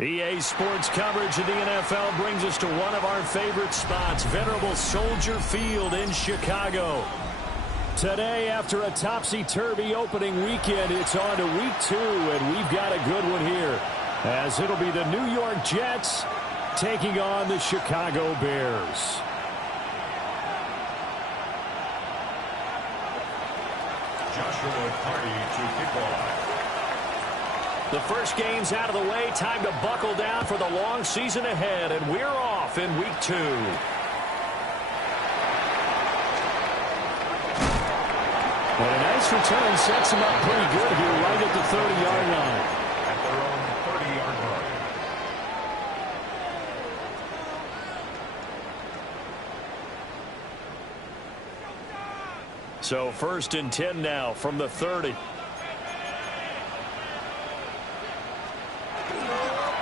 EA Sports coverage of the NFL brings us to one of our favorite spots, venerable Soldier Field in Chicago. Today, after a topsy-turvy opening weekend, it's on to week 2, and we've got a good one here, as it'll be the New York Jets taking on the Chicago Bears. Joshua Party to kick off. The first game's out of the way. Time to buckle down for the long season ahead, and we're off in week 2. And a nice return sets him up pretty good here right at the 30-yard line. At their own 30-yard line. So 1st and 10 now from the 30.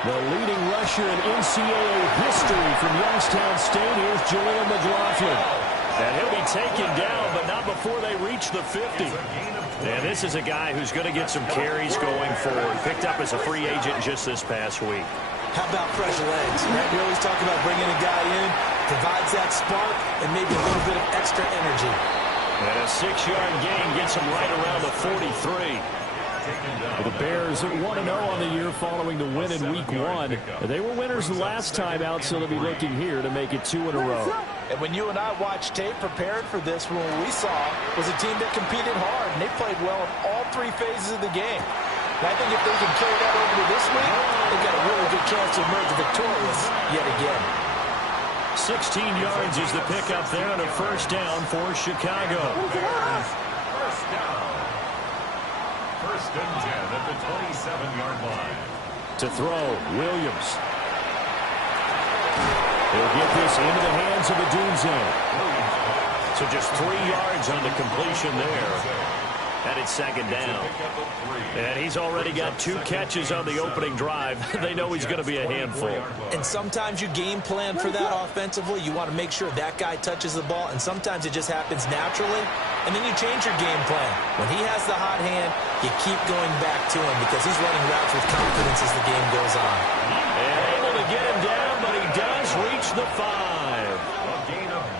The leading rusher in NCAA history from Youngstown State, here's Jaleel McLaughlin. And he'll be taken down, but not before they reach the 50. And this is a guy who's going to get some carries going forward. Picked up as a free agent just this past week. How about fresh legs? Right? We always talk about bringing a guy in, provides that spark, and maybe a little bit of extra energy. And a 6-yard gain gets him right around the 43. The Bears 1-0 on the year following the win in week 1. They were winners last time out, so they'll be looking here to make it 2 in a row. And when you and I watched tape prepared for this, what we saw was a team that competed hard, and they played well in all 3 phases of the game. And I think if they can carry that over to this week, they've got a really good chance to emerge victorious yet again. 16 yards is the pickup there on a first down for Chicago. First down. 1st and 10 at the 27-yard line. To throw, Williams. He'll get this into the hands of Odunze. So just 3 yards on the completion there. And it's 2nd down. And he's already got 2 catches on the opening drive. They know he's going to be a handful. And sometimes you game plan for that offensively. You want to make sure that guy touches the ball, and sometimes it just happens naturally. And then you change your game plan. When he has the hot hand, you keep going back to him because he's running routes with confidence as the game goes on. And able to get him down, but he does reach the 5.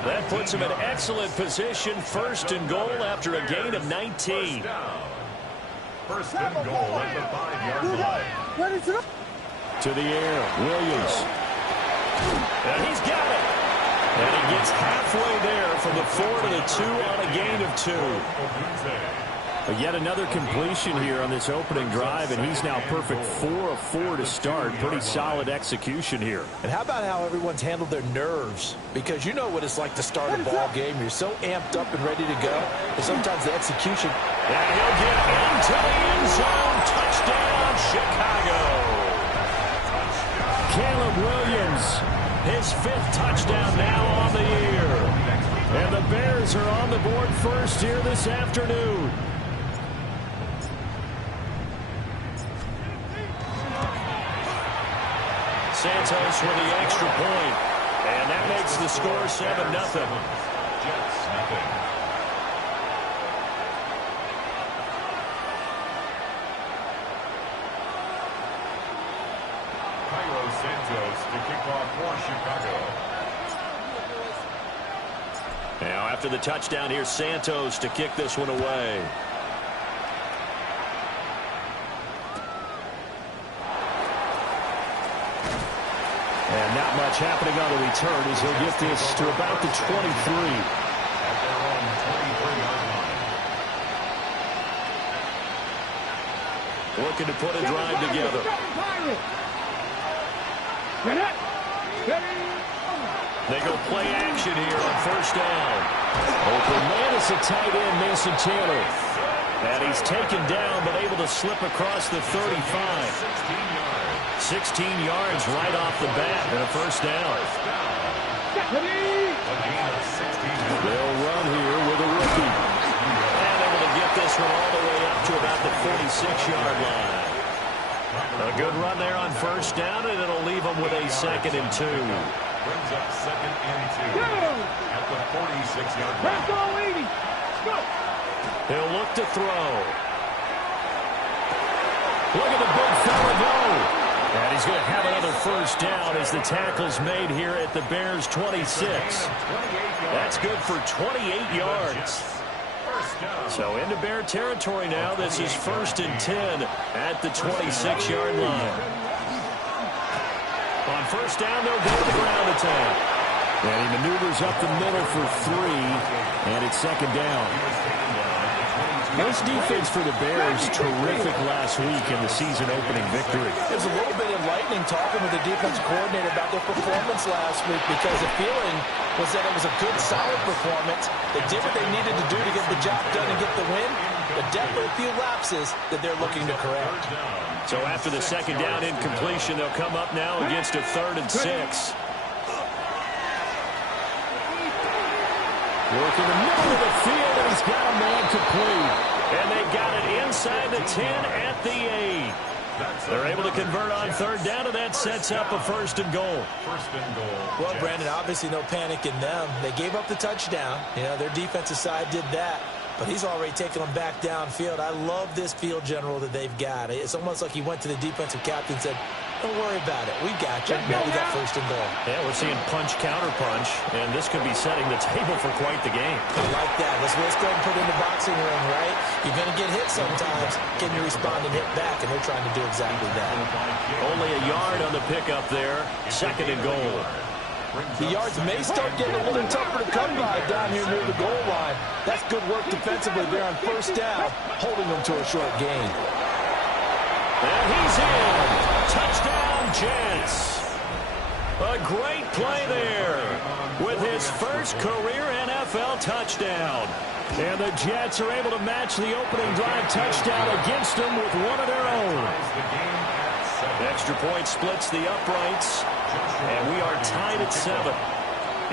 That puts him in excellent position. 1st and goal after a gain of 19. 1st and goal at the 5-yard line. To the air, Williams. And he's got it. And he gets halfway there from the 4 to the 2 on a gain of 2. But yet another completion here on this opening drive, and he's now perfect 4 of 4 to start. Pretty solid execution here. And how about how everyone's handled their nerves? Because you know what it's like to start a ball game. You're so amped up and ready to go. And sometimes the execution. And he'll get into the end zone. Touchdown, Chicago. Caleb Williams, his 5th touchdown now on the year. And the Bears are on the board first here this afternoon. Santos with the extra point. And that makes the score 7-0. Jets nothing. Cairo Santos to kick off for Chicago. Now after the touchdown here, Santos to kick this one away. And not much happening on the return as he'll get this to about the 23. At their own 23-yard line. Looking to put a drive together. They go play action here on first down. Open man is a tight end, Mason Taylor. And he's taken down, but able to slip across the 35. 16 yards right off the bat and a first down. They'll run here with a rookie. And able to get this one all the way up to about the 46-yard line. A good run there on first down, and it'll leave them with a 2nd and 2. Brings up 2nd and 2 at the 46-yard line. He'll look to throw. Look at the big fella go. And he's going to have another first down as the tackle's made here at the Bears' 26. That's good for 28 yards. So into Bear territory now. This is 1st and 10 at the 26-yard line. On first down, they'll go to the ground attack. And he maneuvers up the middle for 3, and it's 2nd down. This defense for the Bears, terrific last week in the season-opening victory. It was a little bit enlightening talking with the defense coordinator about their performance last week, because the feeling was that it was a good, solid performance. They did what they needed to do to get the job done and get the win, but definitely a few lapses that they're looking to correct. So after the 2nd down incompletion, they'll come up now against a 3rd and 6. Work in the middle of the field, and he's got a man complete. And they got it inside the 10 at the 8. They're able to convert on 3rd down, and that sets up a 1st and goal. Well, Brandon, obviously no panic in them. They gave up the touchdown. You know, their defensive side did that. But he's already taken them back downfield. I love this field general that they've got. It's almost like he went to the defensive captain and said, don't worry about it. We got you. Now we got 1st and goal. Yeah, we're seeing punch, counter punch, and this could be setting the table for quite the game. I like that. Let's go and put in the boxing ring, right? You're going to get hit sometimes. Can you respond and hit back? And they're trying to do exactly that. Only a yard on the pickup there. 2nd and goal. The yards may start getting a little tougher to come by down here near the goal line. That's good work defensively there on first down, holding them to a short gain. And he's in. Touchdown, Jets. A great play there with his first career NFL touchdown. And the Jets are able to match the opening drive touchdown against them with one of their own. Extra point splits the uprights, and we are tied at 7.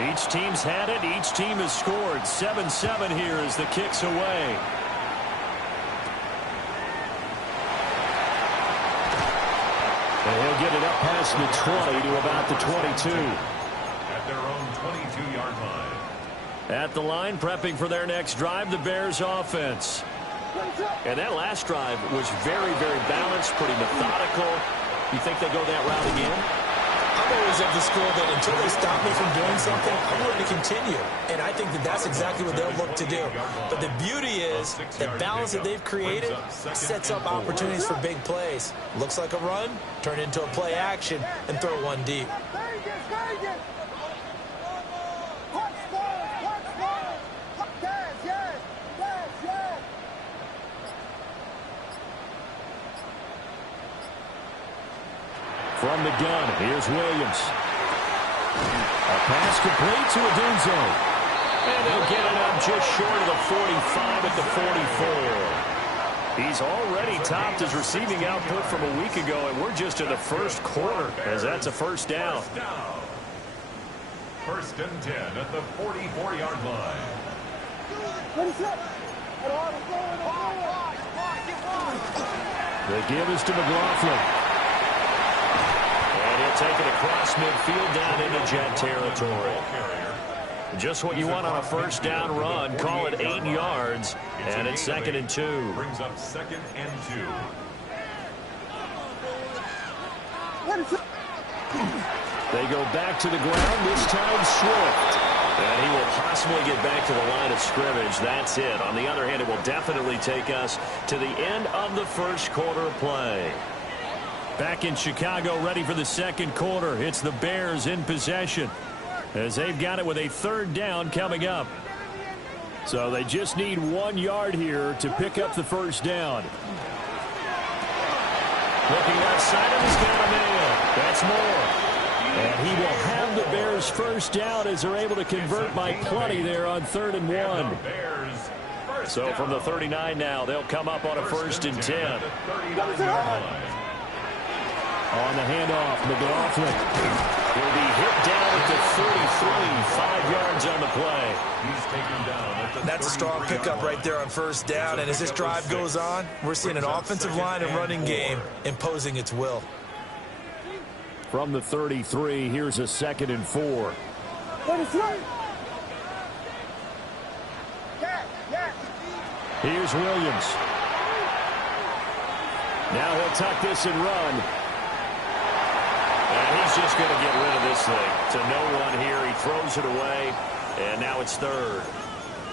Each team's had it. Each team has scored. 7-7 here as the kick's away. And he'll get it up past the 20 to about the 22. At their own 22-yard line. At the line, prepping for their next drive, the Bears offense. And that last drive was very, very balanced, pretty methodical. You think they go that route again? I'm always of the school that until they stop me from doing something, I'm going to continue. And I think that that's exactly what they'll look to do. But the beauty is that balance that they've created sets up opportunities for big plays. Looks like a run, turn into a play action, and throw one deep. From the gun, here's Williams. A pass complete to Odunze. And they'll get it up just short of the 45 at the 44. He's already topped his receiving output from a week ago, and we're just in the first quarter, as that's a first down. 1st and 10 at the 44-yard line. The give is to McLaughlin. And he'll take it across midfield down into Jet territory. Just what you want on a first down run. Call it 8 yards. And it's 2nd and 2. Brings up 2nd and 2. They go back to the ground, this time Swift. And he will possibly get back to the line of scrimmage. That's it. On the other hand, it will definitely take us to the end of the first quarter of play. Back in Chicago, ready for the second quarter. It's the Bears in possession, as they've got it with a 3rd down coming up. So they just need 1 yard here to pick up the first down. Looking outside, and he's got a man. That's Moore. And he will have the Bears first down as they're able to convert by plenty there on 3rd and 1. So from the 39 now, they'll come up on a 1st and 10. On the handoff, McLaughlin will be hit down at the 33, 5 yards on the play. He's taken down. That's a strong pickup right there on 1st down. And as this drive goes on, we're seeing an offensive line and running game imposing its will. From the 33, here's a 2nd and 4. Here's Williams. Now he'll tuck this and run. And he's just going to get rid of this thing. To no one here. He throws it away. And now it's 3rd.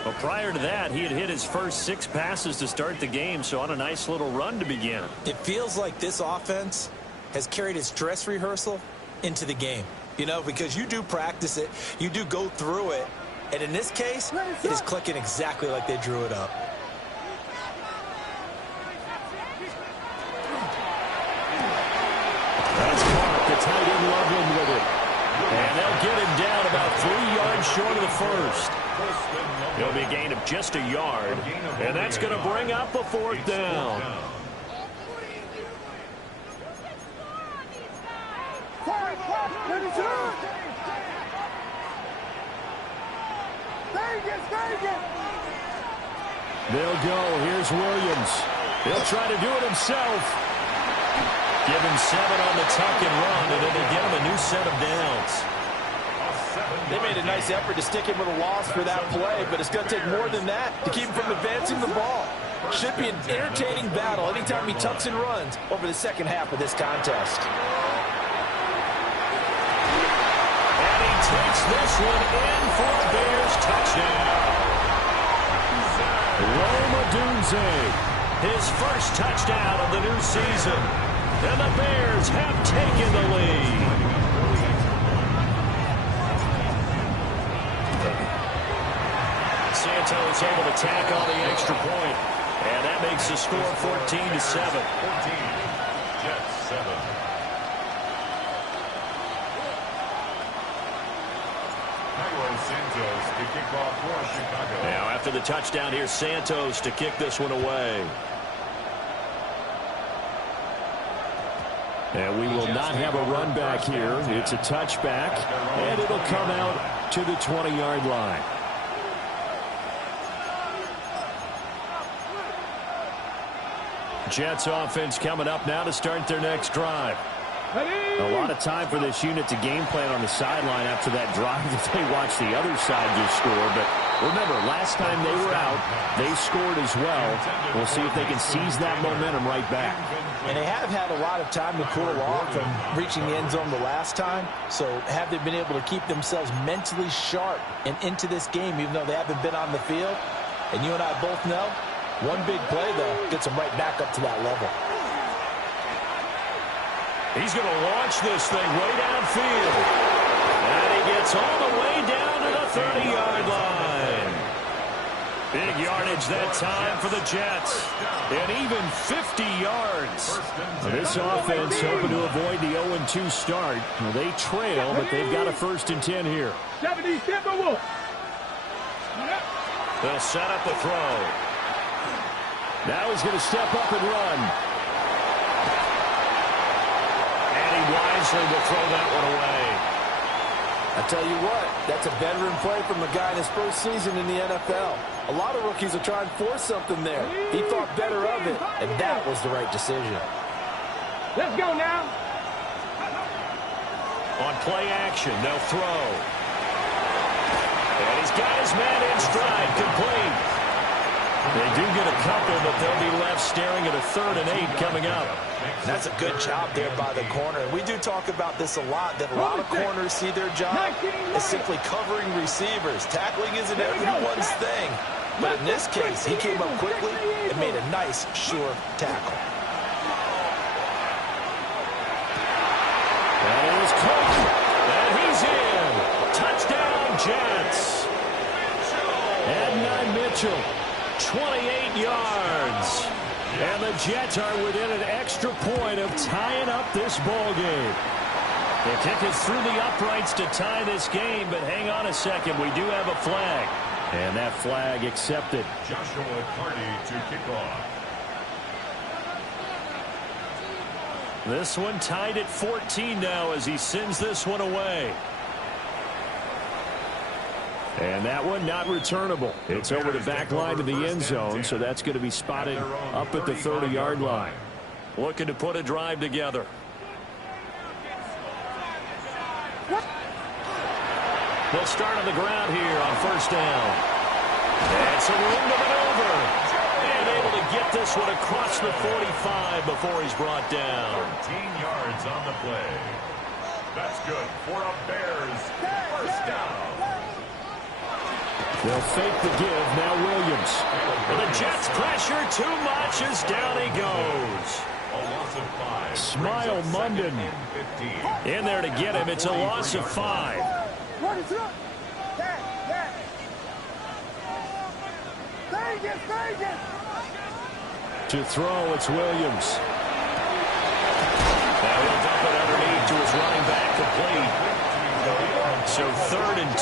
Well, prior to that, he had hit his first 6 passes to start the game. So on a nice little run to begin. It feels like this offense has carried its dress rehearsal into the game. You know, because you do practice it. You do go through it. And in this case, it is clicking exactly like they drew it up. That's Clark, the tight end, Loveland with it. And they'll get him down about 3 yards short of the first. It'll be a gain of just a yard. And that's going to bring up a 4th down. They'll go. Here's Williams. He'll try to do it himself. Give him 7 on the tuck and run, and it'll get him a new set of downs. They made a nice effort to stick him with a loss for that play, but it's going to take more than that to keep him from advancing the ball. Should be an entertaining battle anytime he tucks and runs over the second half of this contest. And he takes this one in for a Bears touchdown. Rome Odunze, his first touchdown of the new season. And the Bears have taken the lead. Santos able to tack on the extra point. And that makes the score 14-7. 14. Jets 7. Santos to kick off for Chicago. Now after the touchdown, here's Santos to kick this one away. And we will not have a run back here. It's a touchback, and it'll come out to the 20-yard line. Jets offense coming up now to start their next drive. A lot of time for this unit to game plan on the sideline after that drive that they watched the other side just score. But remember, last time they were out, they scored as well. We'll see if they can seize that momentum right back. And they have had a lot of time to cool off from reaching the end zone the last time. So have they been able to keep themselves mentally sharp and into this game, even though they haven't been on the field? And you and I both know, one big play, though, gets them right back up to that level. He's going to launch this thing way downfield. And he gets all the way down to the 30-yard line. Big yardage that time for the Jets. And even 50 yards. This offense hoping to avoid the 0-2 start. They trail, but they've got a 1st and 10 here. They'll set up the throw. Now he's going to step up and run. Wisely will throw that one away. I tell you what, that's a veteran play from a guy in his first season in the NFL. A lot of rookies are trying to force something there. He thought better of it, and that was the right decision. Let's go now. On play action, they'll throw. And he's got his man in stride, complete. They do get a couple, but they'll be left staring at a 3rd and 8 coming up. That's a good job there by the corner. We do talk about this a lot, that a lot of corners see their job as simply covering receivers. Tackling isn't everyone's thing. But in this case, he came up quickly and made a nice, sure tackle. That is caught. And he's in. Touchdown, Jets. Adnan Mitchell, 28 yards. And the Jets are within an extra point of tying up this ball game. The kick is through the uprights to tie this game, but hang on a second. We do have a flag. And that flag accepted. Joshua Carty to kick off. This one tied at 14 now as he sends this one away. And that one not returnable. It's over the back line to the end zone, so that's going to be spotted up at the 30-yard line. Looking to put a drive together. They'll start on the ground here on first down. And some room to maneuver. And able to get this one across the 45 before he's brought down. 13 yards on the play. That's good for a Bears first down. They'll fake the give. Now Williams. And the Jets pressure too much as down he goes. A loss of 5. Smile Munden in there to get him. It's a loss of 5. To throw, it's Williams. Now he'll dump it underneath to his running back, complete. So 3rd and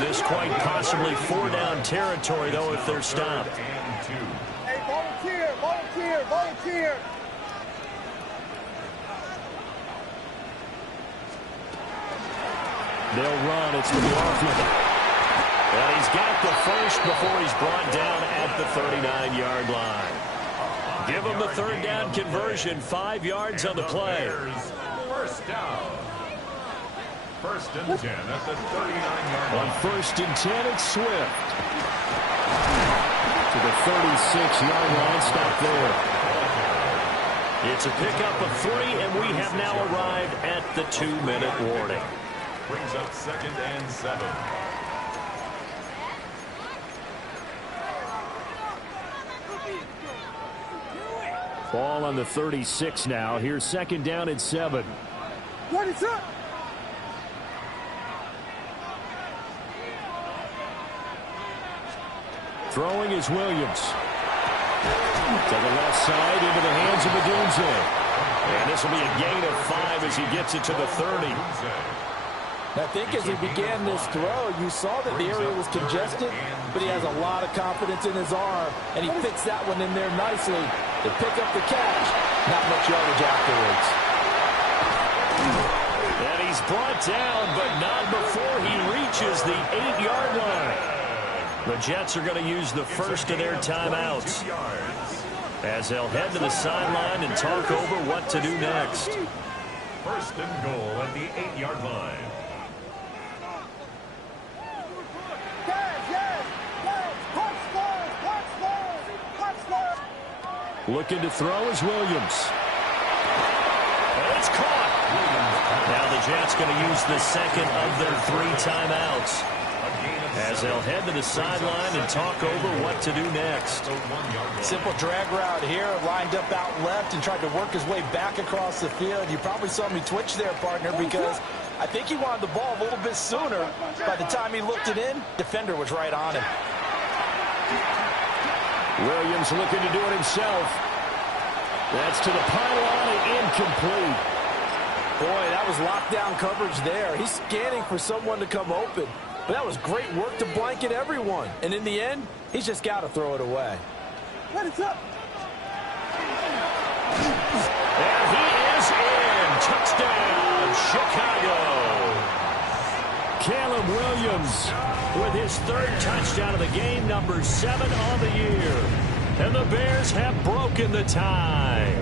2. This quite possibly 4-down territory, though, if they're stopped. Hey, volunteer, volunteer, volunteer. They'll run. It's to the Offman. And he's got the first before he's brought down at the 39-yard line. Give him the 3rd down conversion. 5 yards on the play. First down. 1st and 10 at the 39-yard line. On 1st and 10, it's Swift. To the 36-yard line. Stop there. It's a pickup of 3, and we have now arrived at the 2-minute warning. Brings up 2nd and 7. Ball on the 36 now. Here's 2nd down and 7. What is up? Throwing is Williams. To the left side into the hands of Odunze. And this will be a gain of 5 as he gets it to the 30. I think as he began this throw, you saw that the area was congested, but he has a lot of confidence in his arm, and he fits that one in there nicely to pick up the catch. Not much yardage afterwards. And he's brought down, but not before he reaches the 8-yard line. The Jets are going to use the first of their timeouts as they'll head to the sideline and talk over what to do next. 1st and goal at the 8-yard line. Looking to throw is Williams. And it's caught. Now the Jets going to use the second of their 3 timeouts as they'll head to the sideline and talk over what to do next. Simple drag route here, lined up out left and tried to work his way back across the field. You probably saw me twitch there, partner, because I think he wanted the ball a little bit sooner. By the time he looked it in, defender was right on him. Williams looking to do it himself. That's to the pylon and incomplete. Boy, that was lockdown coverage there. He's scanning for someone to come open. But that was great work to blanket everyone. And in the end, he's just got to throw it away. What is up? And he is in. Touchdown, Chicago. Caleb Williams with his 3rd touchdown of the game, number 7 on the year. And the Bears have broken the tie.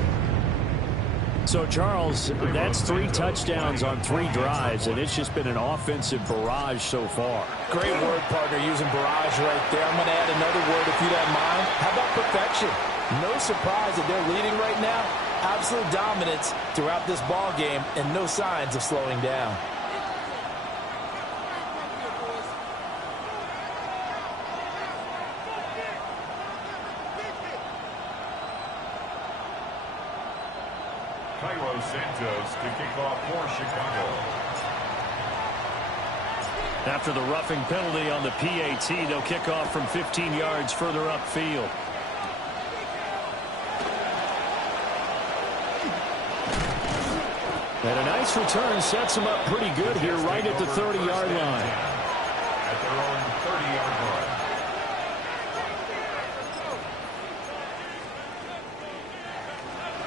So, Charles, that's 3 touchdowns on 3 drives, and it's just been an offensive barrage so far. Great word, partner, using barrage right there. I'm going to add another word if you don't mind. How about perfection? No surprise that they're leading right now. Absolute dominance throughout this ball game and no signs of slowing down. Cairo Santos to kick off for Chicago. After the roughing penalty on the PAT, they'll kick off from 15 yards further upfield. And a nice return sets him up pretty good here right at the 30-yard line. At their own 30-yard line.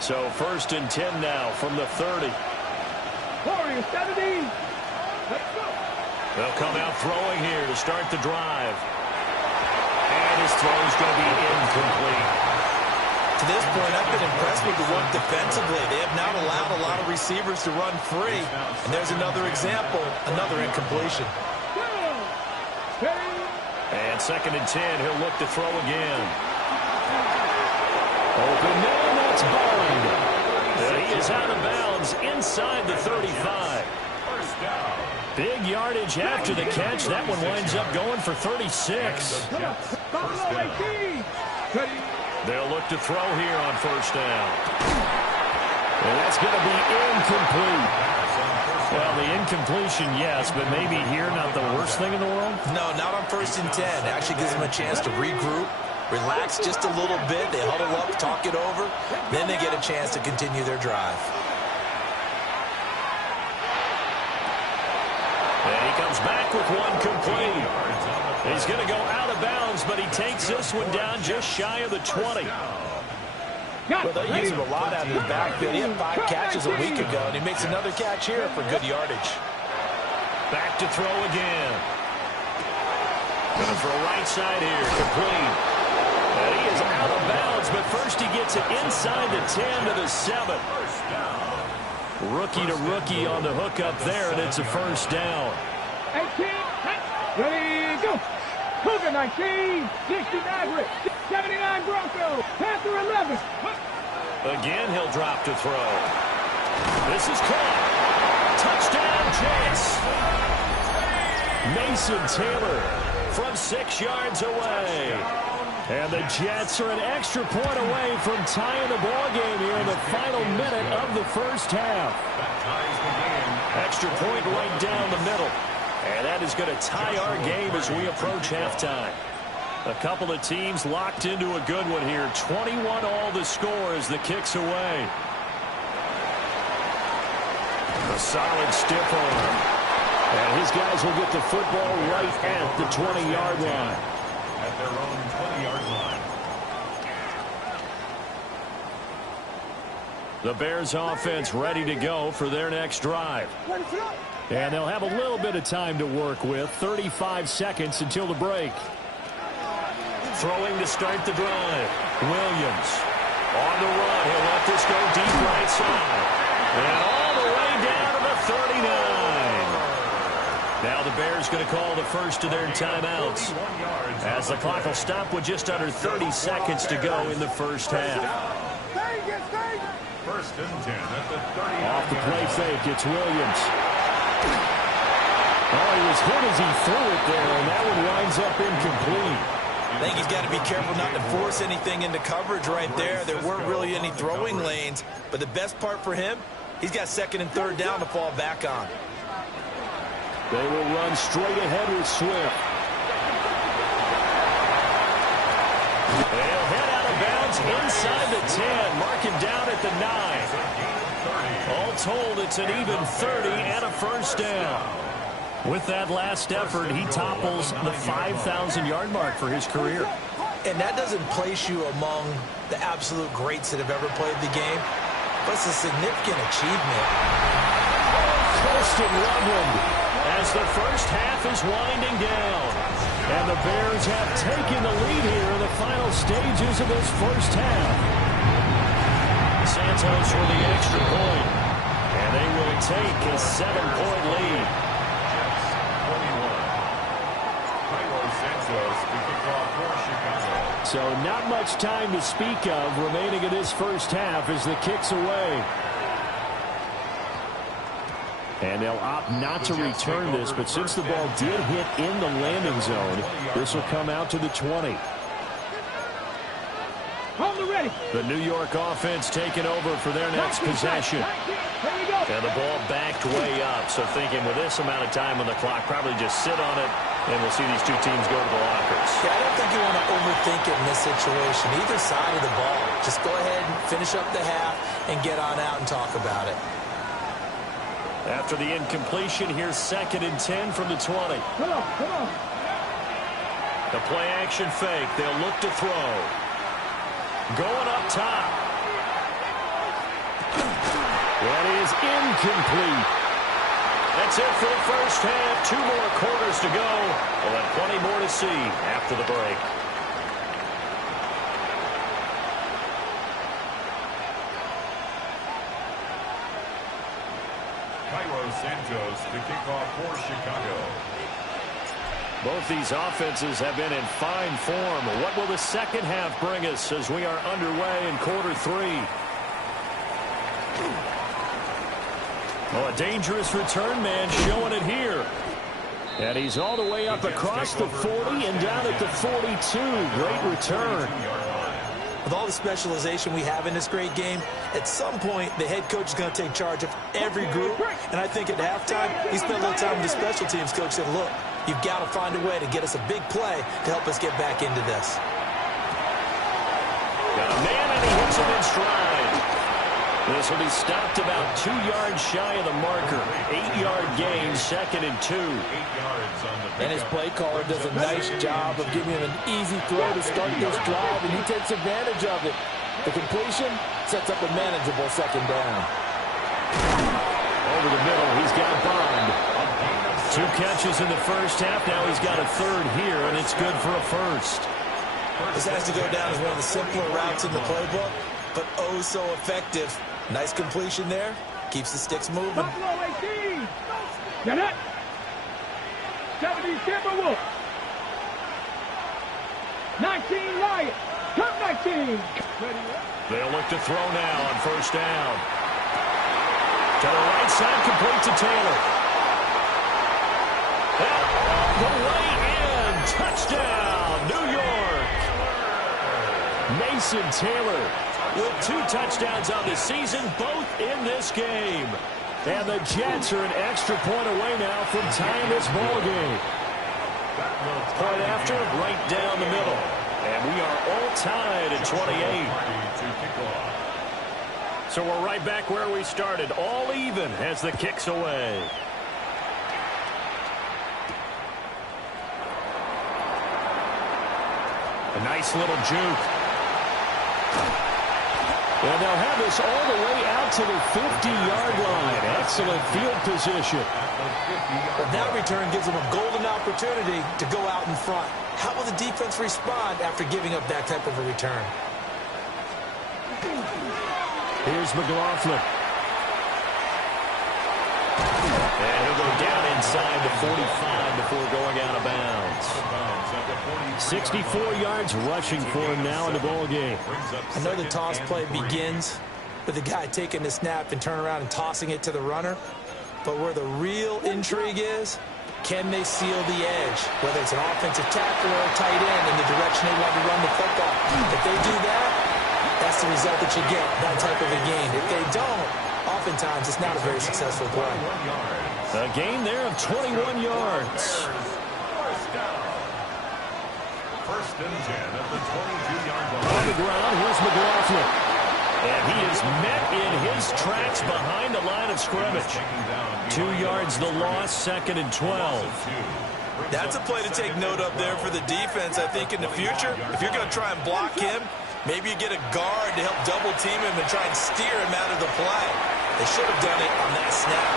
So 1st and 10 now from the 30. Warriors 70. Let's go. They'll come out throwing here to start the drive. And his throw's going to be incomplete. To this point, I've been impressed with the work defensively. They have not allowed a lot of receivers to run free. And there's another example, another incompletion. And 2nd and 10, he'll look to throw again. Open man, that's Bond. And he is out of bounds inside the 35. First down. Big yardage after the catch. That one winds up going for 36. They'll look to throw here on 1st down. And that's going to be incomplete. Well, the incompletion, yes, but maybe here not the worst thing in the world? No, not on 1st and 10. It actually gives them a chance to regroup, relax just a little bit. They huddle up, talk it over. Then they get a chance to continue their drive. And he comes back with one complete. He's going to go out of bounds, but he takes this one down just shy of the 20. Well, they use him a lot out of the backfield. He had 5 catches a week ago, and he makes another catch here for good yardage. Back to throw again. Going to throw right side here, complete. And he is out of bounds, but first he gets it inside the 10 to the 7. Rookie to rookie on the hook up there, and it's a 1st down. 18, ready, go. Cougar 19, 60 Maverick, 79 Broncos, Panther 11. Again, he'll drop to throw. This is caught. Touchdown, Jets. Mason Taylor from 6 yards away. And the Jets are an extra point away from tying the ball game here in the final minute of the 1st half. Extra point right down the middle. And that is going to tie our game as we approach halftime. A couple of teams locked into a good one here. 21 all the score as the kick's away. A solid stiff arm. And his guys will get the football right at the 20-yard line. At their own 20-yard line. The Bears offense ready to go for their next drive. And they'll have a little bit of time to work with. 35 seconds until the break. Throwing to start the drive. Williams on the run. He'll let this go deep right side. And all the way down to the 39. Now the Bears going to call the first of their timeouts, as the clock will stop with just under 30 seconds to go in the 1st half. 1st and 10 at the 30. Off the play fake, it's Williams. Oh, he was hit as he threw it there, and that one winds up incomplete. I think he's got to be careful not to force anything into coverage right there. There weren't really any throwing lanes, but the best part for him, he's got 2nd and 3rd down to fall back on. They will run straight ahead with Swift. They'll head out of bounds inside the 10, marking down at the 9. All told, it's an even 30 and a 1st down. With that last effort, he topples the 5,000-yard mark for his career. And that doesn't place you among the absolute greats that have ever played the game, but it's a significant achievement. Colston Loveland as the 1st half is winding down. And the Bears have taken the lead here in the final stages of this 1st half. Santos for the extra point. And they will take a 7-point lead. So not much time to speak of remaining in this 1st half as the kick's away. And they'll opt not to return this, but since the ball did hit in the landing zone, this will come out to the 20. The New York offense taking over for their next possession. And the ball backed way up, so thinking with this amount of time on the clock, probably just sit on it, and we'll see these two teams go to the lockers. Yeah, I don't think you want to overthink it in this situation. Either side of the ball. Just go ahead and finish up the half and get on out and talk about it. After the incompletion, here's 2nd and 10 from the 20. Come on. The play action fake. They'll look to throw. Going up top. That is incomplete. That's it for the first half. 2 more quarters to go. We'll have plenty more to see after the break. Cairo Santos to kick off for Chicago. Both these offenses have been in fine form. What will the second half bring us as we are underway in quarter 3? Oh, a dangerous return man showing it here. And he's all the way up across the 40 and down at the 42. Great return. With all the specialization we have in this great game, at some point the head coach is going to take charge of every group. And I think at halftime, he spent a little time with the special teams coach and said, look, you've got to find a way to get us a big play to help us get back into this. Got a man and he hits him in stride. This will be stopped about 2 yards shy of the marker. 8-yard gain, 2nd and 2. 8 yards on the And his play caller does a nice job of giving him an easy throw to start this drive, and he takes advantage of it. The completion sets up a manageable 2nd down. Over the middle, he's got Bond. 2 catches in the first half. Now he's got a 3rd here, and it's good for a 1st. This has to go down as one of the simpler routes in the playbook, but oh so effective. Nice completion there. Keeps the sticks moving. Buffalo 18. Get it. 70 Timberwolves. 19 Lions. Come 19. They'll look to throw now on 1st down. To the right side, complete to Taylor. And the way in. Touchdown, New York. Mason Taylor with 2 touchdowns on the season, both in this game. And the Jets are an extra point away now from tying this ball game. Point after, right down the middle. And we are all tied at 28. So we're right back where we started, all even as the kick's away. A nice little juke. And they'll have this all the way out to the 50-yard line. Excellent field position. But that return gives them a golden opportunity to go out in front. How will the defense respond after giving up that type of a return? Here's McLaughlin. And he'll go down inside the 45 before going out of bounds. 64 yards rushing for him now in the ball game. I know the toss play begins with the guy taking the snap and turning around and tossing it to the runner. But where the real intrigue is, can they seal the edge, whether it's an offensive tackle or a tight end in the direction they want to run the football. If they do that, that's the result that you get, that type of a gain. If they don't, oftentimes it's not a very successful play. A gain there of 21 yards. First and 10 at the 22-yard line. On the ground, here's McLaughlin. And he is met in his tracks behind the line of scrimmage. 2 yards the loss, 2nd and 12. That's a play to take note of there for the defense. I think in the future, if you're going to try and block him, maybe you get a guard to help double team him and try and steer him out of the play. They should have done it on that snap.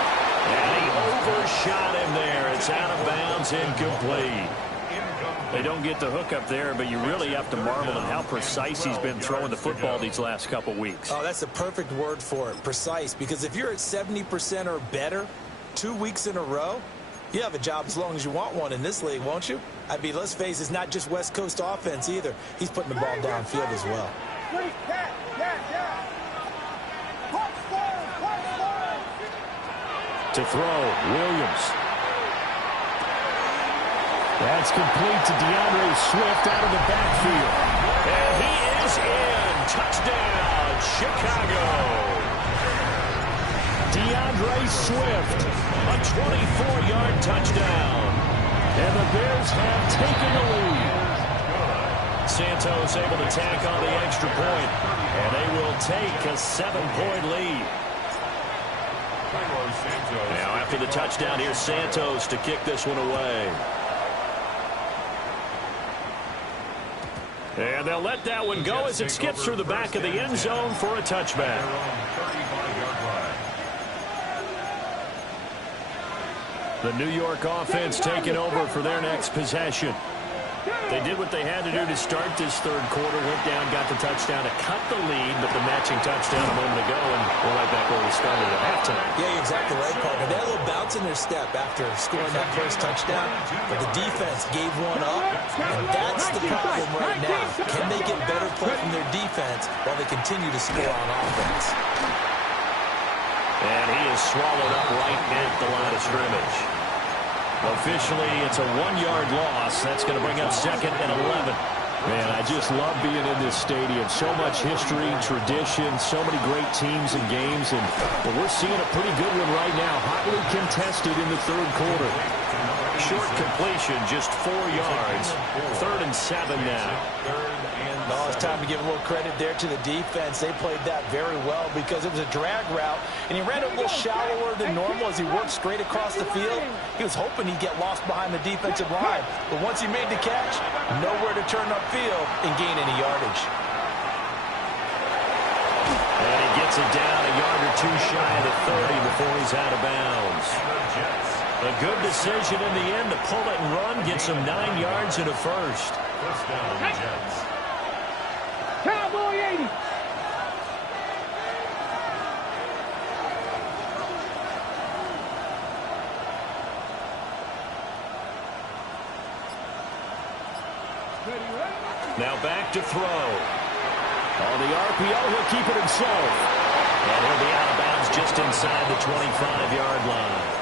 And he overshot him there. It's out of bounds, incomplete. They don't get the hook up there, but you really have to marvel at how precise he's been throwing the football these last couple weeks. Oh, that's the perfect word for it, precise, because if you're at 70% or better 2 weeks in a row, you have a job as long as you want one in this league, won't you? I mean, let's face it, it's not just West Coast offense either. He's putting the ball downfield as well. To throw, Williams. That's complete to DeAndre Swift out of the backfield. And he is in. Touchdown, Chicago. DeAndre Swift, a 24-yard touchdown. And the Bears have taken the lead. Santos able to tack on the extra point. And they will take a 7-point lead. Now after the touchdown, here's Santos to kick this one away. And they'll let that one go as it skips through the back of the end zone for a touchback. The New York offense taking over for their next possession. They did what they had to do to start this third quarter. Went down, got the touchdown to cut the lead, but the matching touchdown a moment ago, and we're right back where we started at halftime. Yeah, you're exactly right, partner. They had a little bounce in their step after scoring that first touchdown, but the defense gave one up, and that's the problem right now. Can they get better play from their defense while they continue to score on offense? And he is swallowed up right at the line of scrimmage. Officially, it's a 1-yard loss. That's going to bring up 2nd and 11. Man, I just love being in this stadium. So much history, tradition, so many great teams and games. And we're seeing a pretty good one right now. Hotly contested in the third quarter. Short completion, just 4 yards. 3rd and 7 now. Oh, it's time to give a little credit there to the defense. They played that very well because it was a drag route, and he ran a little shallower than normal as he worked straight across the field. He was hoping he'd get lost behind the defensive line, but once he made the catch, nowhere to turn upfield and gain any yardage. And he gets it down a yard or two shy of the 30 before he's out of bounds. A good decision in the end to pull it and run, gets him 9 yards and a first. First down, Jets. Cowboy 80. Now back to throw. On the RPO, he'll keep it himself. And he'll be out of bounds just inside the 25-yard line.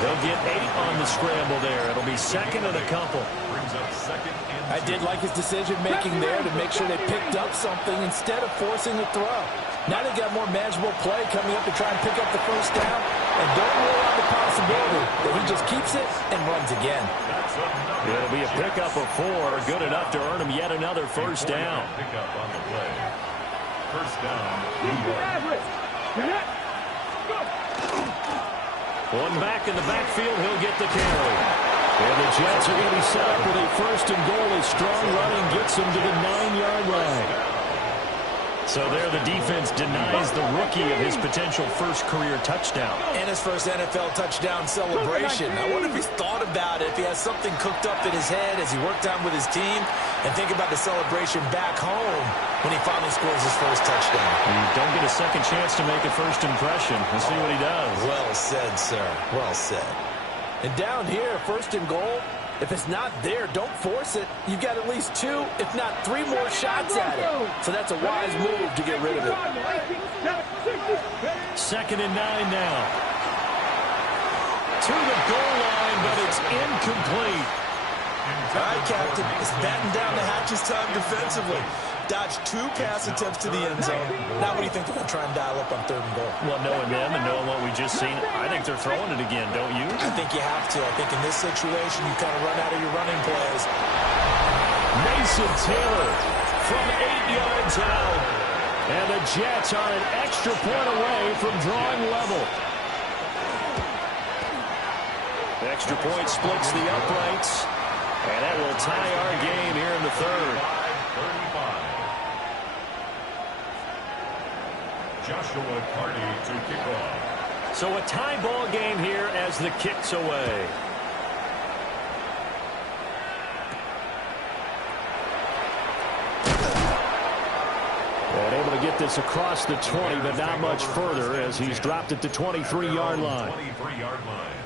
They'll get 8 on the scramble there. It'll be 2nd and a couple. Brings up 2nd and 2. I did like his decision-making there to make sure they picked up something instead of forcing the throw. Now they got more manageable play coming up to try and pick up the first down. And don't rule out the possibility that he just keeps it and runs again. It'll be a pickup of 4, good enough to earn him yet another first down. Pickup on the play. First down, New York. One back in the backfield, he'll get the carry. And the Jets are going to be set up with a 1st and goal. A strong running gets them to the 9-yard line. So there the defense denies the rookie of his potential first career touchdown. And his first NFL touchdown celebration. I wonder if he's thought about it, if he has something cooked up in his head as he worked on with his team, and think about the celebration back home when he finally scores his first touchdown. You don't get a second chance to make a first impression. We'll see what he does. Well said, sir. Well said. And down here, 1st and goal, if it's not there, don't force it. You've got at least 2, if not 3 more shots at it. So that's a wise move to get rid of it. 2nd and 9 now. To the goal line, but it's incomplete. All right, Captain. It's batten down the hatches time defensively. Dodged 2 pass attempts to the end zone. Now what do you think they're going to try and dial up on 3rd and goal? Well, knowing them and knowing what we just seen, I think they're throwing it again, don't you? I think you have to. I think in this situation, you kind of run out of your running plays. Mason Taylor from 8 yards out. And the Jets are an extra point away from drawing level. The extra point splits the uprights. And that will tie our game here in the 3rd. 35. Joshua Carty to kick off. So a tie ball game here as the kick's away. And able to get this across the 20, but not much further as he's dropped at the 23-yard line. 23-yard line.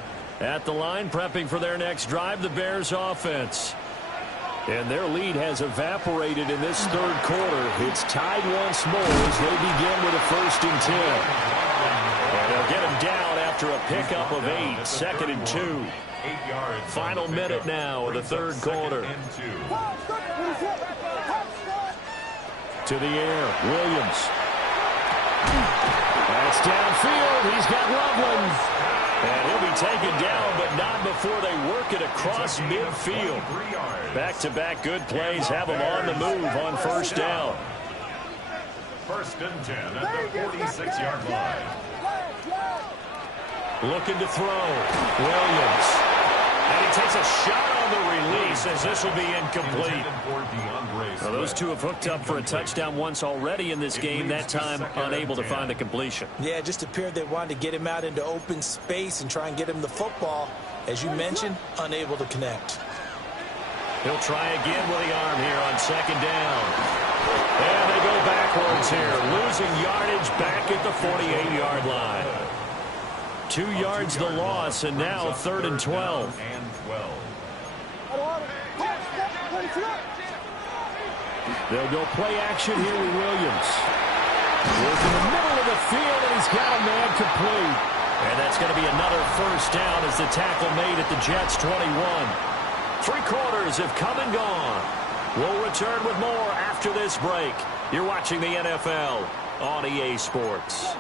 At the line, prepping for their next drive, the Bears offense. And their lead has evaporated in this third quarter. It's tied once more as they begin with a 1st and 10. And they'll get him down after a pickup of 8, 2nd and 2. 8 yards. Final minute now of the third quarter. To the air, Williams. That's downfield. He's got Loveland. And he'll be taken down, but not before they work it across midfield. Back-to-back good plays have him on the move on 1st down. 1st and 10 at the 46-yard line. Looking to throw. Williams. And he takes a shot on the release as this will be incomplete. Well, those two have hooked up for a touchdown once already in this game, that time unable to find the completion. Yeah, it just appeared they wanted to get him out into open space and try and get him the football. As you mentioned, unable to connect. He'll try again with the arm here on second down. And they go backwards here, losing yardage back at the 48-yard line. 2 yards the loss, and now 3rd and 12. They'll go play action here with Williams. He's in the middle of the field, and he's got a man complete. And that's going to be another first down as the tackle made at the Jets' 21. 3 quarters have come and gone. We'll return with more after this break. You're watching the NFL on EA Sports.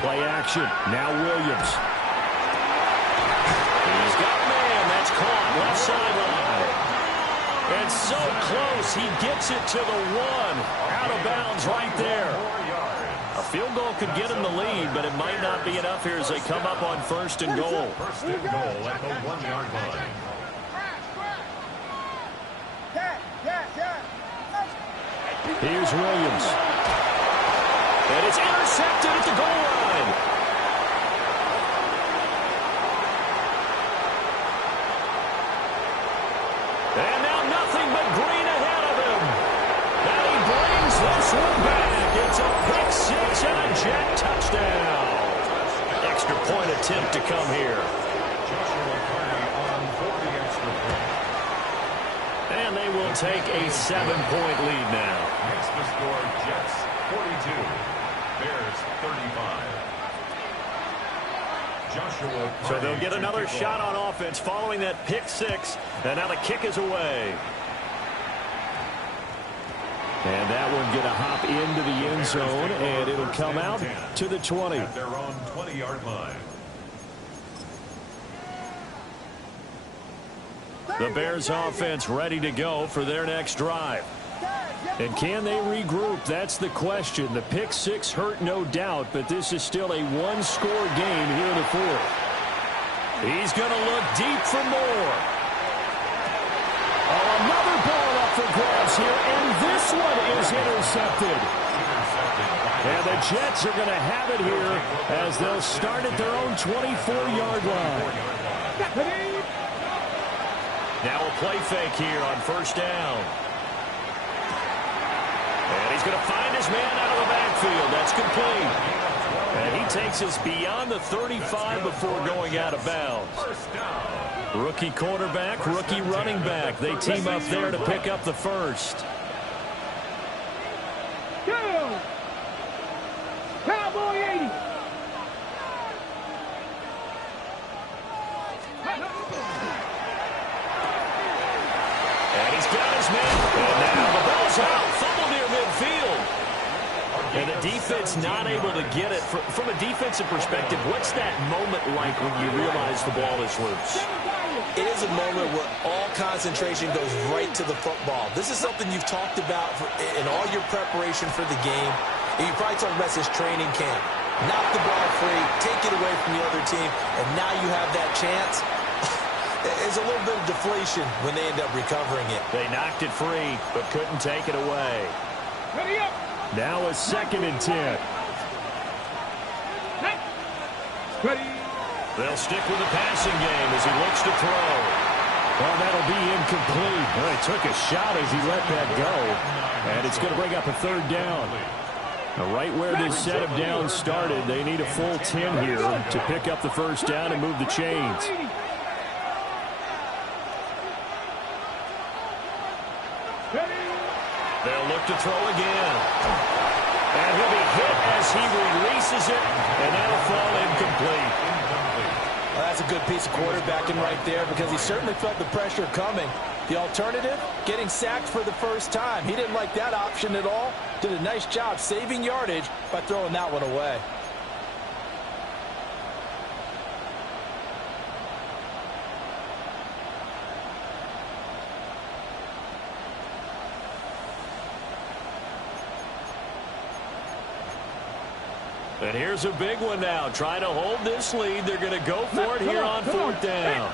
Play action. Now Williams. He's got a man. That's caught. Left sideline. And so close. He gets it to the 1. Out of bounds right there. A field goal could get him the lead, but it might not be enough here as they come up on 1st and goal. 1st and goal at the 1-yard line. Here's Williams. And it's intercepted at the goal line. And now nothing but green ahead of him. And he brings this one back. It's a pick 6 and a Jet touchdown. Extra point attempt to come here. Joshua Carney on for the extra point. And they will take a 7-point lead now. Makes the score Jets 42, Bears 35. Joshua Carney, So they'll get another shot on offense following that pick 6. And now the kick is away. And that one going to hop into the end zone, and it'll come out to the 20. At their own 20-yard line. The Bears offense ready to go for their next drive. And can they regroup? That's the question. The pick 6 hurt, no doubt, but this is still a one-score game here in the 4th. He's going to look deep for more. Oh, another ball up for grabs here, and this one is intercepted. And the Jets are going to have it here as they'll start at their own 24-yard line. Now a play fake here on 1st down. And he's going to find his man out of the backfield. That's complete. And he takes us beyond the 35 before going out of bounds. Rookie quarterback, rookie running back. They team up there to pick up the first. Cowboy 80. And he's got his man. And now the ball's out. Fumble near midfield. And the defense not able to get it. From a defensive perspective, what's that moment like when you realize the ball is loose? It is a moment where all concentration goes right to the football. This is something you've talked about in all your preparation for the game. And you probably talked about this training camp. Knock the ball free, take it away from the other team, and now you have that chance. There's a little bit of deflation when they end up recovering it. They knocked it free, but couldn't take it away. Ready up. Now a 2nd and 10. Ready. They'll stick with the passing game as he looks to throw. Well, that'll be incomplete. Well, he took a shot as he let that go. And it's going to bring up a 3rd down. Now, right where this set of downs started, they need a full 10 here to pick up the first down and move the chains. They'll look to throw again. And he'll be hit as he releases it, and that'll fall incomplete. Well, that's a good piece of quarterbacking right there because he certainly felt the pressure coming. The alternative, getting sacked for the first time. He didn't like that option at all. Did a nice job saving yardage by throwing that one away. And here's a big one now. Trying to hold this lead. They're going to go for it here on fourth down.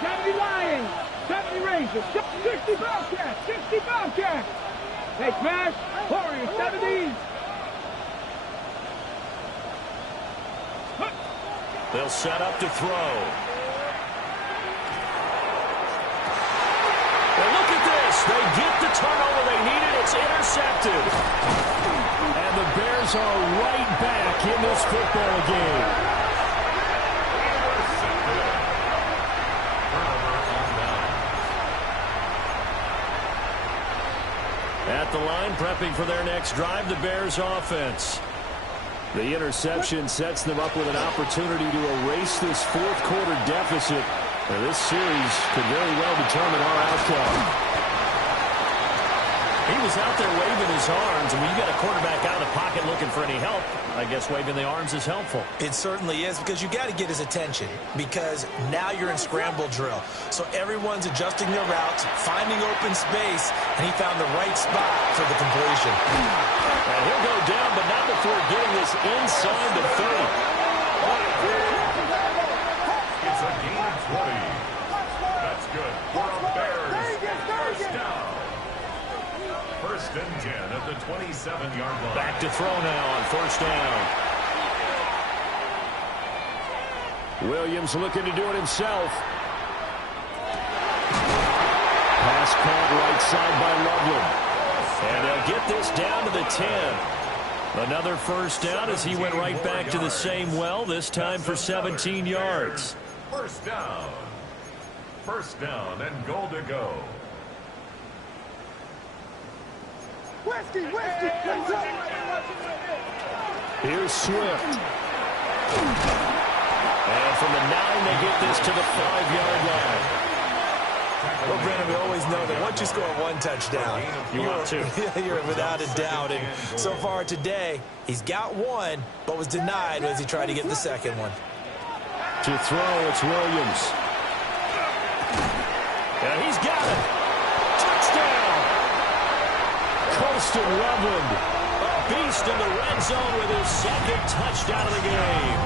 70 Lions, 70 Rangers, 60 Bobcats, 60 Bobcats. Hey, Smash, Warriors, 70. They'll set up to throw. Well, look at this. They get the turnover they needed. It's intercepted. And the Bears are right back in this football game. At the line, prepping for their next drive, the Bears offense. The interception sets them up with an opportunity to erase this fourth quarter deficit. And this series could very well determine our outcome. He was out there waving his arms, and when you got a quarterback out of the pocket looking for any help, I guess waving the arms is helpful. It certainly is, because you got to get his attention, because now you're in scramble drill. So everyone's adjusting their routes, finding open space, and he found the right spot for the completion. And he'll go down, but not before getting this inside the 30. It's a gain of 20. That's good for a Bears first down. First and 10 at the 27-yard line. Back to throw now on first down. Williams looking to do it himself. Pass caught right side by Loveland. And they'll get this down to the 10. Another first down as he went right back to the same well, this time for 17 yards. First down. First down and goal to go. Here's Swift. And from the 9, they get this to the 5-yard line. Well, Brandon, we always know that once you score one touchdown, you're without a doubt. And so far today, he's got one, but was denied as he tried to get the second one. To throw, it's Williams. And he's got it. Touchdown. Colston Loveland, a beast in the red zone with his second touchdown of the game.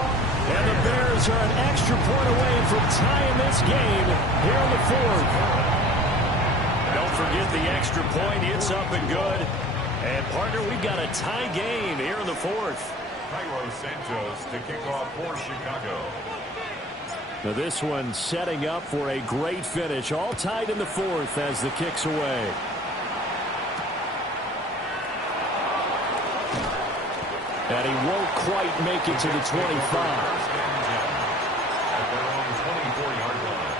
And the Bears are an extra point away from tying this game here in the fourth. Don't forget the extra point. It's up and good. And, partner, we've got a tie game here in the fourth. Cairo Santos to kick off for Chicago. Now this one setting up for a great finish. All tied in the fourth as the kick's away. And he won't quite make it to the 25. At their own 24-yard line.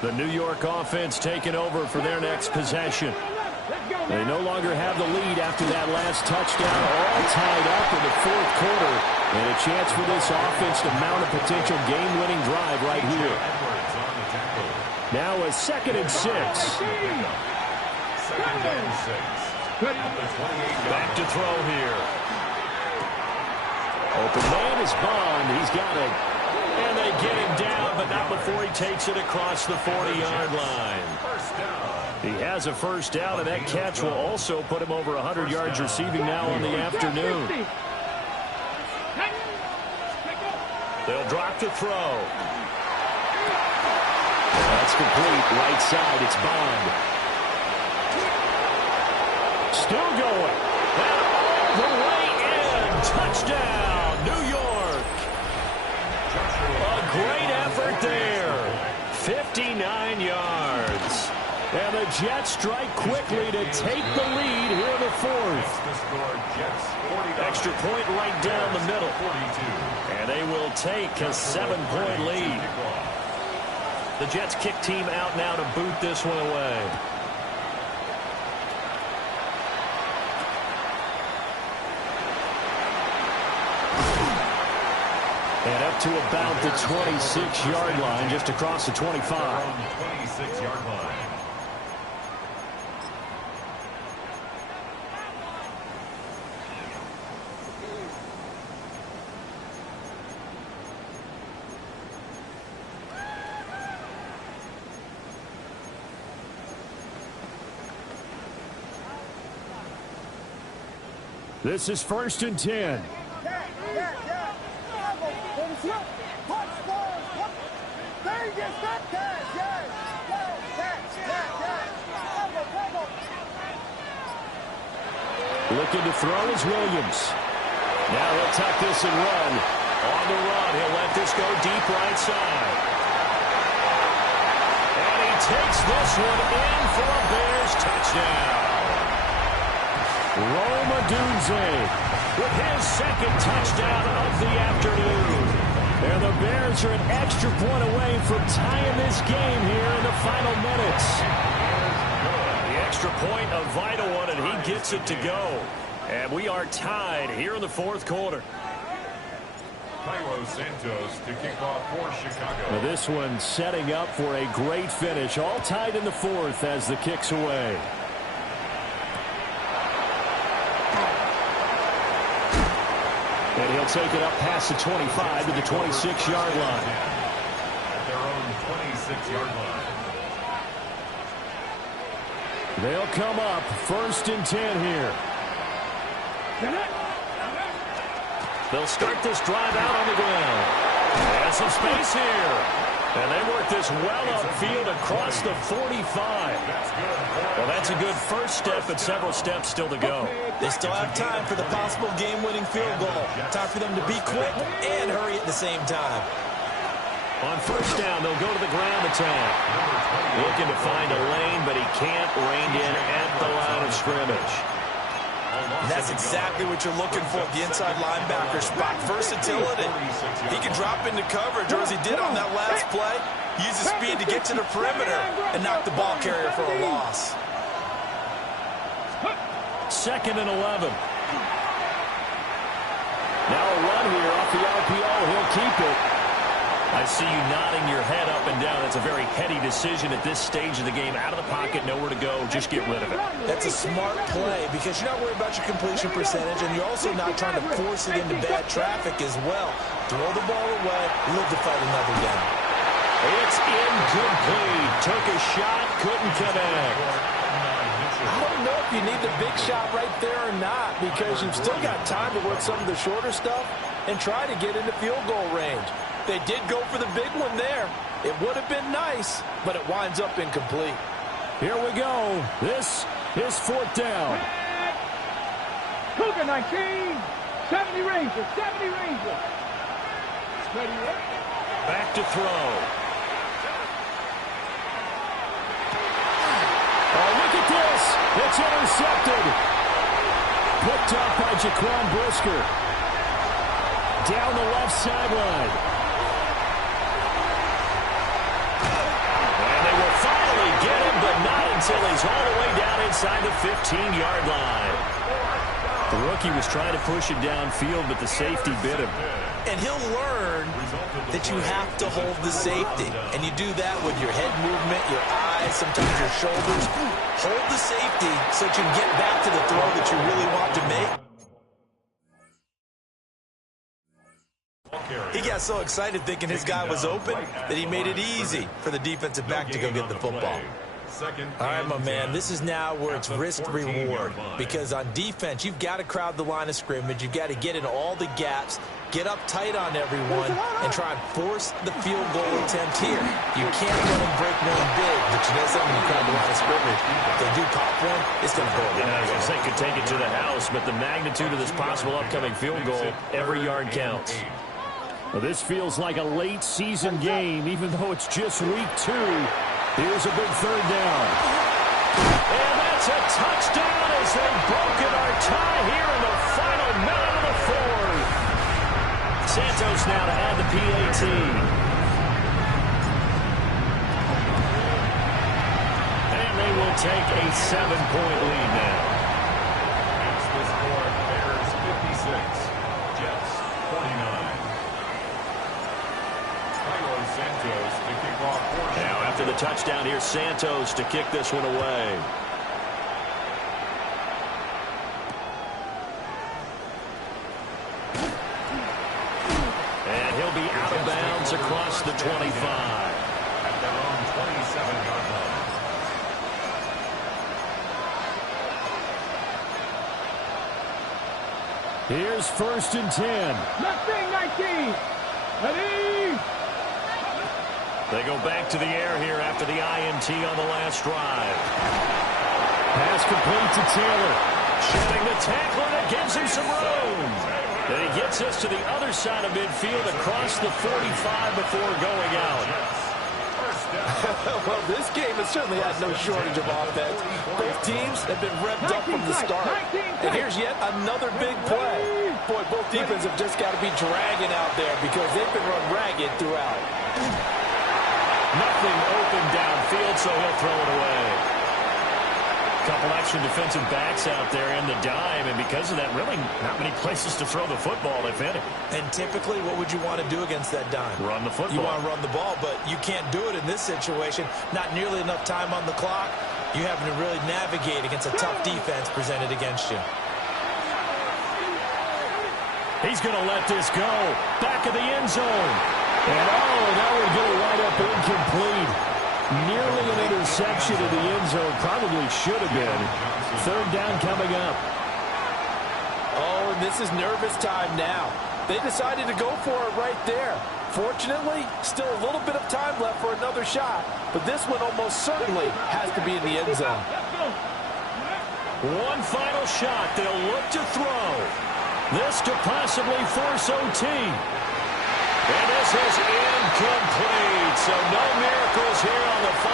The New York offense taking over for their next possession. They no longer have the lead after that last touchdown, all tied up in the fourth quarter. And a chance for this offense to mount a potential game-winning drive right here. Now a 2nd and 6. 2nd and 6. Back to throw here. Open man is Bond. He's got it. And they get him down, but not before he takes it across the 40-yard line. He has a first down, and that catch will also put him over 100 yards receiving now on the afternoon. They'll drop to throw. That's complete. Right side, it's Bond. Still going. And all the way in. Touchdown, New York. A great effort there. 59 yards. And the Jets strike quickly to take the lead here in the fourth. Extra point right down the middle. And they will take a 7-point lead. The Jets kick team out now to boot this one away. And up to about the 26-yard line, just across the 25. 26-yard line. This is 1st and 10. Looking to throw is Williams. Now he'll tuck this and run. On the run, he'll let this go deep right side. And he takes this one in for a Bears touchdown. Rome Odunze with his second touchdown of the afternoon. And the Bears are an extra point away from tying this game here in the final minutes. The extra point, a vital one, and he gets it to go. And we are tied here in the 4th quarter. Cairo Santos to kick off for Chicago. Now this one setting up for a great finish. All tied in the 4th as the kick's away. And he'll take it up past the 25 to the 26-yard line. At their own 26-yard line. They'll come up 1st and 10 here. They'll start this drive out on the ground. And some space here. And they work this well upfield across the 45. Well, that's a good first step, but several steps still to go. They still have time for the possible game-winning field goal. Time for them to be quick and hurry at the same time. On 1st down, they'll go to the ground attack. Looking to find a lane, but he can't rein in at the line of scrimmage. And that's exactly what you're looking for at the inside linebacker spot. Versatility. He can drop into coverage, or as he did on that last play, use his speed to get to the perimeter and knock the ball carrier for a loss. 2nd and 11. Now a run here off the RPO. He'll keep it. I see you nodding your head up and down. That's a very heady decision at this stage of the game. Out of the pocket, nowhere to go. Just get rid of it. That's a smart play because you're not worried about your completion percentage, and you're also not trying to force it into bad traffic as well. Throw the ball away, live to fight another game. It's incomplete. Took a shot, couldn't connect. I don't know if you need the big shot right there or not, because you've still got time to work some of the shorter stuff and try to get into field goal range. They did go for the big one there. It would have been nice, but it winds up incomplete. Here we go. This is 4th down. Cougar 19, 70 Rangers, 70 Rangers. Back to throw. Oh, look at this. It's intercepted. Picked up by Jaquan Brisker. Down the left sideline. Get him, but not until he's all the way down inside the 15-yard line. The rookie was trying to push it downfield, but the safety bit him. And he'll learn that you have to hold the safety. And you do that with your head movement, your eyes, sometimes your shoulders. Hold the safety so that you can get back to the throw that you really want to make. He got so excited thinking his guy was open that he made it easy for the defensive back to go get the football. All right, my man, this is now where it's risk-reward, because on defense, you've got to crowd the line of scrimmage. You've got to get in all the gaps, get up tight on everyone, and try and force the field goal attempt here. You can't run and break one big, but you know something, you crowd the line of scrimmage. If they do pop one, it's going to go. Yeah, I was going to say, could take it to the house, but the magnitude of this possible upcoming field goal, every yard counts. Well, this feels like a late season game, even though it's just week 2. Here's a big 3rd down. And that's a touchdown as they've broken our tie here in the final minute of the 4th. Santos now to add the PAT. And they will take a 7-point lead now. It's the score. Bears 56. Jets 49. Santos to kick off. Now after the touchdown, here's Santos to kick this one away. And he'll be out of bounds across the 25. At their own 27-yard line. Here's 1st and 10. Left wing 19. Ready? They go back to the air here after the INT on the last drive. Pass complete to Taylor. Shedding the tackle, and it gives him some room. And he gets us to the other side of midfield across the 45 before going out. Well, this game has certainly had no shortage of offense. Both teams have been revved up from the start. And here's yet another big play. Boy, both defenses have just got to be dragging out there because they've been run ragged throughout. Nothing open downfield, so he'll throw it away. Couple extra defensive backs out there in the dime, and because of that, really not many places to throw the football, if any. And typically, what would you want to do against that dime? Run the football. You want to run the ball, but you can't do it in this situation. Not nearly enough time on the clock. You having to really navigate against a tough defense presented against you. He's going to let this go. Back of the end zone. And that would go right up incomplete. Nearly an interception in the end zone. Probably should have been. 3rd down coming up. Oh, and this is nervous time now. They decided to go for it right there. Fortunately, still a little bit of time left for another shot. But this one almost certainly has to be in the end zone. One final shot. They'll look to throw. This to possibly force OT. And this is incomplete. So no miracles here on the final.